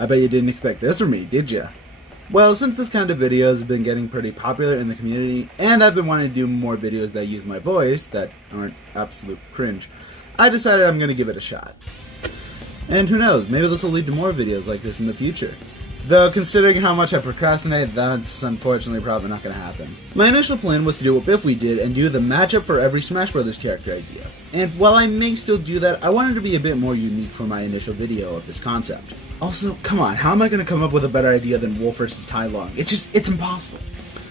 I bet you didn't expect this from me, did ya? Well, since this kind of video has been getting pretty popular in the community, and I've been wanting to do more videos that use my voice, that aren't absolute cringe, I decided I'm going to give it a shot. And who knows, maybe this will lead to more videos like this in the future. Though, considering how much I procrastinate, that's unfortunately probably not going to happen. My initial plan was to do what Biffy did and do the matchup for every Smash Bros. Character idea. And while I may still do that, I wanted to be a bit more unique for my initial video of this concept. Also, come on, how am I going to come up with a better idea than Wolf vs. Tai Lung? It's impossible.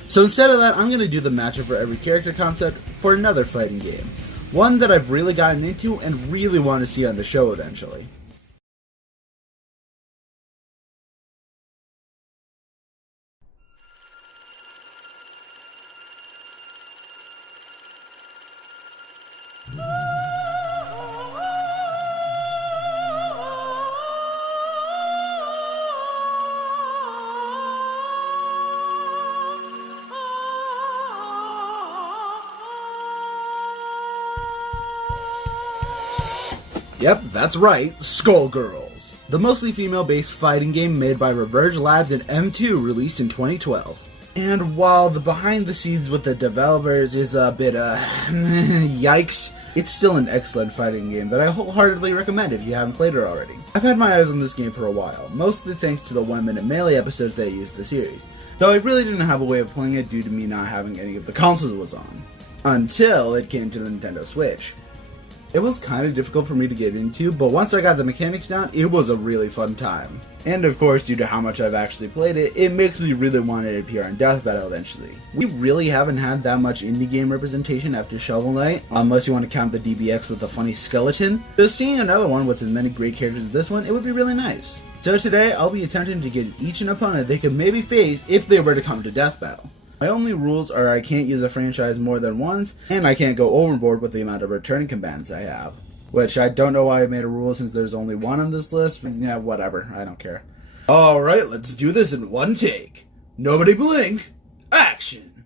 So instead of that, I'm going to do the matchup for every character concept for another fighting game. One that I've really gotten into and really want to see on the show eventually. Yep, that's right, Skullgirls, the mostly female-based fighting game made by Reverge Labs and M2, released in 2012. And while the behind the scenes with the developers is a bit yikes, it's still an excellent fighting game that I wholeheartedly recommend if you haven't played it already. I've had my eyes on this game for a while, mostly thanks to the 1-minute Melee episodes they used in the series, though I really didn't have a way of playing it due to me not having any of the consoles it was on, until it came to the Nintendo Switch. It was kind of difficult for me to get into, but once I got the mechanics down, it was a really fun time. And of course, due to how much I've actually played it, it makes me really want it to appear in Death Battle eventually. We really haven't had that much indie game representation after Shovel Knight, unless you want to count the DBX with the funny skeleton. So seeing another one with as many great characters as this one, it would be really nice. So today, I'll be attempting to get each an opponent they could maybe face if they were to come to Death Battle. My only rules are I can't use a franchise more than once, and I can't go overboard with the amount of returning commands I have. Which I don't know why I made a rule since there's only one on this list, but yeah, whatever, I don't care. Alright, let's do this in one take. Nobody blink, action!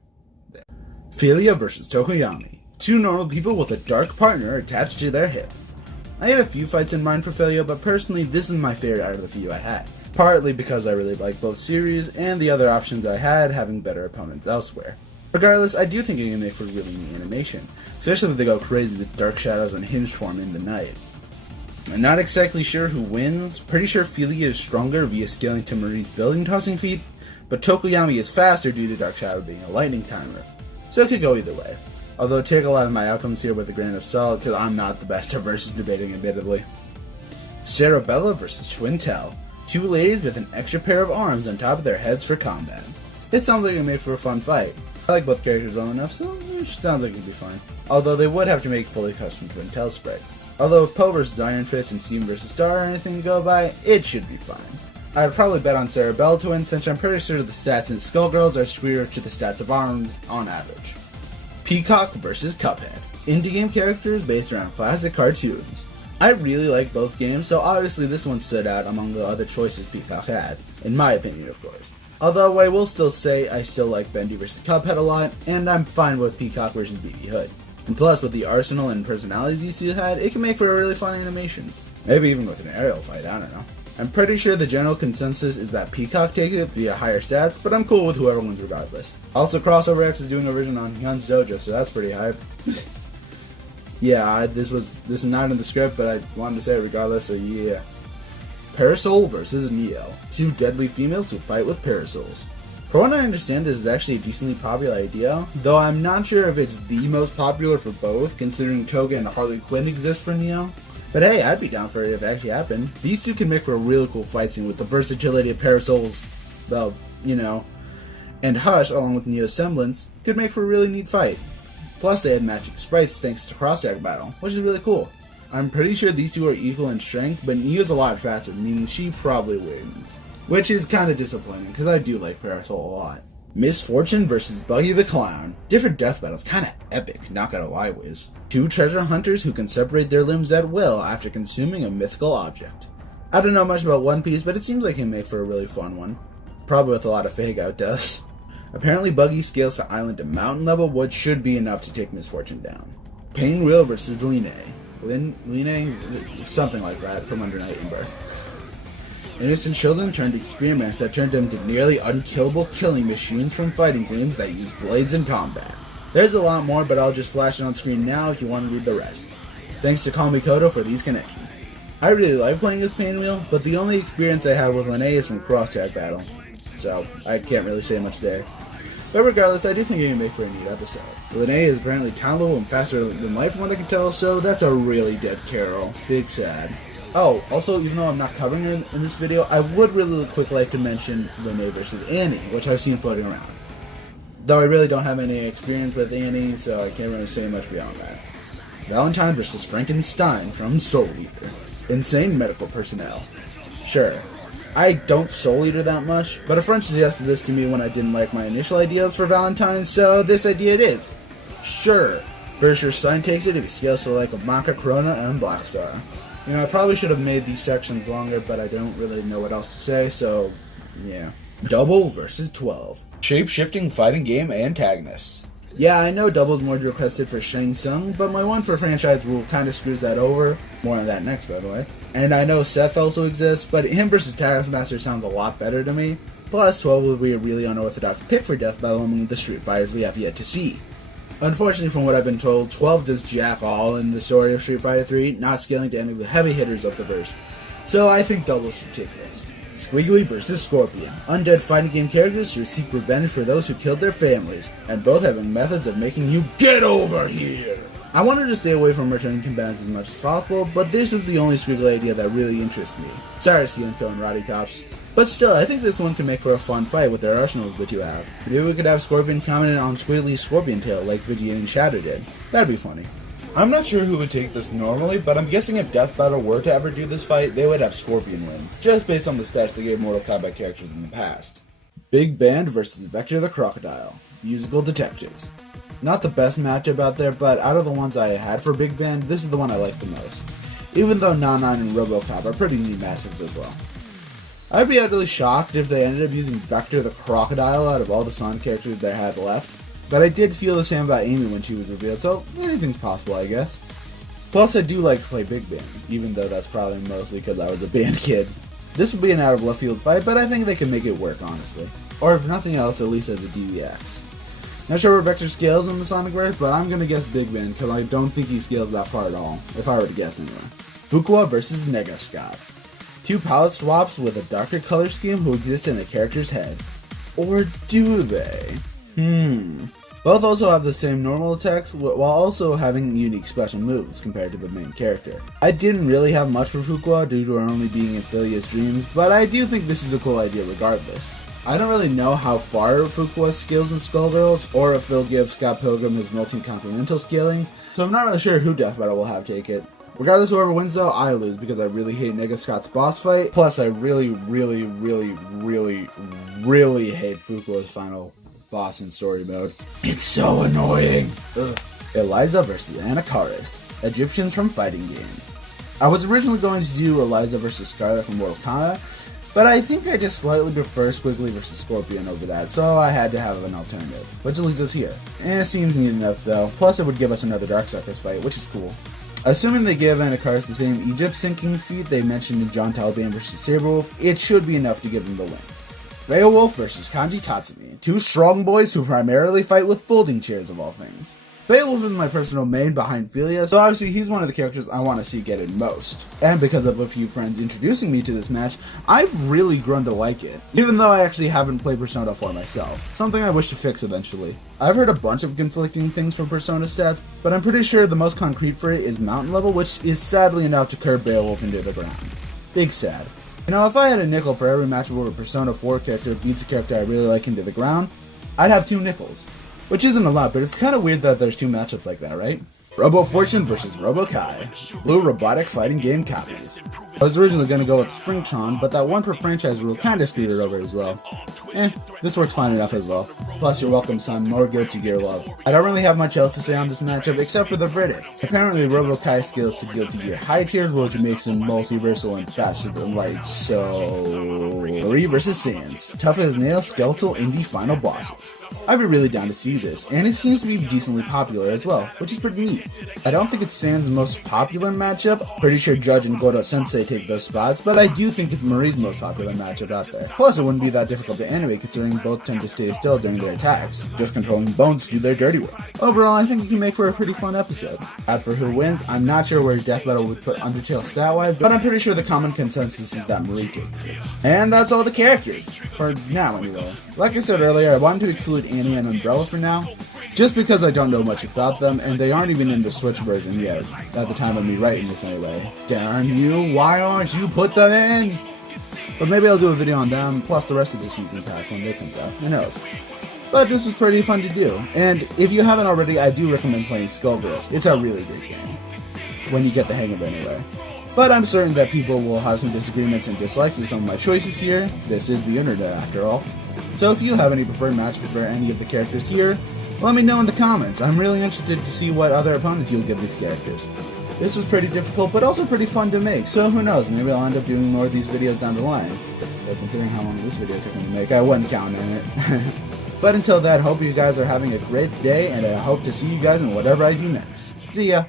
Felia vs. Tokoyami. Two normal people with a dark partner attached to their hip. I had a few fights in mind for Felia, but personally this is my favorite out of the few I had. Partly because I really like both series, and the other options I had having better opponents elsewhere. Regardless, I do think it can make for really neat animation, especially if they go crazy with dark shadows and hinged form in the night. I'm not exactly sure who wins, pretty sure Felia is stronger via scaling to Marie's building tossing feat, but Tokoyami is faster due to Dark Shadow being a lightning timer, so it could go either way. Although take a lot of my outcomes here with a grain of salt, because I'm not the best at versus debating admittedly. Cerebella vs. Twintel. Two ladies with an extra pair of arms on top of their heads for combat. It sounds like it made for a fun fight. I like both characters well enough, so it sounds like it'd be fine. Although they would have to make fully custom Twintel sprites. Although if Poe vs. Iron Fist and Steam vs. Star are anything to go by, it should be fine. I'd probably bet on Cerebella to win since I'm pretty sure the stats in Skullgirls are superior to the stats of ARMS on average. Peacock vs. Cuphead. Indie game characters based around classic cartoons. I really like both games, so obviously this one stood out among the other choices Peacock had, in my opinion of course. Although I will still say I still like Bendy vs. Cuphead a lot, and I'm fine with Peacock vs. BB Hood. And plus, with the arsenal and personalities these two had, it can make for a really fun animation. Maybe even with an aerial fight, I don't know. I'm pretty sure the general consensus is that Peacock takes it via higher stats, but I'm cool with whoever wins regardless. Also, Crossover X is doing a version on Hyun's Dojo, so that's pretty hype. Yeah, this is not in the script, but I wanted to say it regardless, so yeah. Parasol vs. Neo. Two deadly females who fight with parasols. For what I understand, this is actually a decently popular idea, though I'm not sure if it's the most popular for both, considering Toga and Harley Quinn exist for Neo. But hey, I'd be down for it if it actually happened. These two can make for a really cool fight scene with the versatility of parasols, well, you know. And Hush, along with Neo's semblance, could make for a really neat fight. Plus they had matching sprites thanks to Cross-Tag Battle, which is really cool. I'm pretty sure these two are equal in strength, but Neo's a lot faster, meaning she probably wins. Which is kind of disappointing, because I do like Parasol a lot. Misfortune vs. Buggy the Clown. Different death battles, kinda epic, not gonna lie, Wiz. Two treasure hunters who can separate their limbs at will after consuming a mythical object. I don't know much about One Piece, but it seems like it can make for a really fun one. Probably with a lot of fake out deaths. Apparently Buggy scales to island to mountain level, which should be enough to take Misfortune down. Painwheel vs. Line. Line? Something like that, from Under Night and Birth. Innocent children turned experiments that turned them into nearly unkillable killing machines from fighting games that use blades in combat. There's a lot more, but I'll just flash it on screen now if you want to read the rest. Thanks to Call Me Kodo for these connections. I really like playing this Pinwheel, but the only experience I have with Lene is from Cross-Tag Battle, so I can't really say much there. But regardless, I do think it can make for a neat episode. Lene is apparently talented and faster than life from what I can tell, so that's a really dead Carol. Big sad. Oh, also, even though I'm not covering her in this video, I would really quickly like to mention Lene versus Annie, which I've seen floating around. Though I really don't have any experience with Annie, so I can't really say much beyond that. Valentine versus Frankenstein from Soul Eater. Insane medical personnel. Sure. I don't Soul Eater that much, but a friend suggested this to me when I didn't like my initial ideas for Valentine, so this idea it is. Sure. Berkshire Sign takes it if he scales to like a Maka, Corona, and Blackstar. You know, I probably should have made these sections longer, but I don't really know what else to say, so yeah. Double versus 12. Shape-shifting fighting game antagonists. Yeah, I know Double's more requested for Shang Tsung, but my one for franchise rule kinda screws that over. More on that next, by the way. And I know Seth also exists, but him versus Taskmaster sounds a lot better to me. Plus, 12 would be a really unorthodox pick for Death Battle among the Street Fighters we have yet to see. Unfortunately, from what I've been told, 12 does jack all in the story of Street Fighter 3, not scaling to any of the heavy hitters of the verse. So I think Double should take this. Squiggly vs. Scorpion. Undead fighting game characters who seek revenge for those who killed their families, and both having methods of making you GET OVER HERE! I wanted to stay away from returning combatants as much as possible, but this was the only Squiggly idea that really interests me. Sorry, Stevenco and Roddy Tops. But still, I think this one can make for a fun fight with their arsenals the two have. Maybe we could have Scorpion comment on Squiggly's Scorpion Tail like Vegeta and Shadow did. That'd be funny. I'm not sure who would take this normally, but I'm guessing if Death Battle were to ever do this fight, they would have Scorpion win, just based on the stats they gave Mortal Kombat characters in the past. Big Band vs. Vector the Crocodile. Musical Detectives. Not the best matchup out there, but out of the ones I had for Big Band, this is the one I like the most. Even though Nanan and RoboCop are pretty neat matchups as well. I'd be utterly shocked if they ended up using Vector the Crocodile out of all the Sonic characters they had left. But I did feel the same about Amy when she was revealed, so anything's possible, I guess. Plus, I do like to play Big Band, even though that's probably mostly because I was a band kid. This would be an out-of-left-field fight, but I think they can make it work, honestly. Or if nothing else, at least as a DBX. Not sure where Vector scales in the Sonicverse, but I'm gonna guess Big Band, because I don't think he scales that far at all, if I were to guess anyway. Fuqua vs. Negascott. Two palette swaps with a darker color scheme who exist in the character's head. Or do they? Both also have the same normal attacks, while also having unique special moves compared to the main character. I didn't really have much for Fuqua due to her only being in Felia's dreams, but I do think this is a cool idea regardless. I don't really know how far Fuqua scales in Skullgirls, or if they'll give Scott Pilgrim his multi-continental scaling, so I'm not really sure who Death Battle will have take it. Regardless, whoever wins though, I lose because I really hate Negascott's boss fight, plus I really hate Fuqua's final boss in story mode. It's so annoying! Ugh. Eliza vs. Anakaris. Egyptians from fighting games. I was originally going to do Eliza vs. Scarlet from Mortal Kombat, but I think I just slightly prefer Squiggly vs. Scorpion over that, so I had to have an alternative, which leads us here. It seems neat enough though, plus it would give us another Darksuckers fight, which is cool. Assuming they give Anakaris the same Egypt sinking feat they mentioned in John Taliban vs. Cerebella, it should be enough to give him the win. Beowulf vs. Kanji Tatsumi, two strong boys who primarily fight with folding chairs of all things. Beowulf is my personal main behind Felia, so obviously he's one of the characters I want to see get in most. And because of a few friends introducing me to this match, I've really grown to like it, even though I actually haven't played Persona 4 myself, something I wish to fix eventually. I've heard a bunch of conflicting things from Persona stats, but I'm pretty sure the most concrete for it is mountain level, which is sadly enough to curb Beowulf into the ground. Big sad. You know, if I had a nickel for every match where a Persona 4 character beats a character I really like into the ground, I'd have 2 nickels. Which isn't a lot, but it's kind of weird that there's 2 matchups like that, right? Robo Fortune vs. Robo Kai. Blue robotic fighting game copies. I was originally going to go with Springtron, but that one per franchise rule kinda screwed it over as well. This works fine enough as well. Plus, you're welcome, son. More Guilty Gear love. I don't really have much else to say on this matchup except for the verdict. Apparently, Robo Kai scales to Guilty Gear high tier, which makes him multiversal and faster than light, so... 3 vs. Sans. Tough as nails, skeletal indie final bosses. I'd be really down to see this, and it seems to be decently popular as well, which is pretty neat. I don't think it's Sans most popular matchup, pretty sure Judge and Goro Sensei take those spots, but I do think it's Marie's most popular matchup out there. Plus, it wouldn't be that difficult to animate considering both tend to stay still during their attacks, just controlling bones to do their dirty work. Overall, I think it can make for a pretty fun episode. As for who wins, I'm not sure where Death Battle would put Undertale stat-wise, but I'm pretty sure the common consensus is that Marie takes it. And that's all the characters, for now anyway. Like I said earlier, I wanted to exclude Annie and Umbrella for now, just because I don't know much about them, and they aren't even in the Switch version yet, at the time of me writing this anyway. Darn you, why aren't you put them in? But maybe I'll do a video on them, plus the rest of the season pass when they come out, who knows. But this was pretty fun to do, and if you haven't already, I do recommend playing Skullgirls. It's a really great game, when you get the hang of it anyway. But I'm certain that people will have some disagreements and dislikes with some of my choices here. This is the internet after all. So if you have any preferred matches for any of the characters here, let me know in the comments. I'm really interested to see what other opponents you'll give these characters. This was pretty difficult, but also pretty fun to make, so who knows, maybe I'll end up doing more of these videos down the line. But considering how long this video took me to make, I wasn't counting it. But until then, hope you guys are having a great day, and I hope to see you guys in whatever I do next. See ya!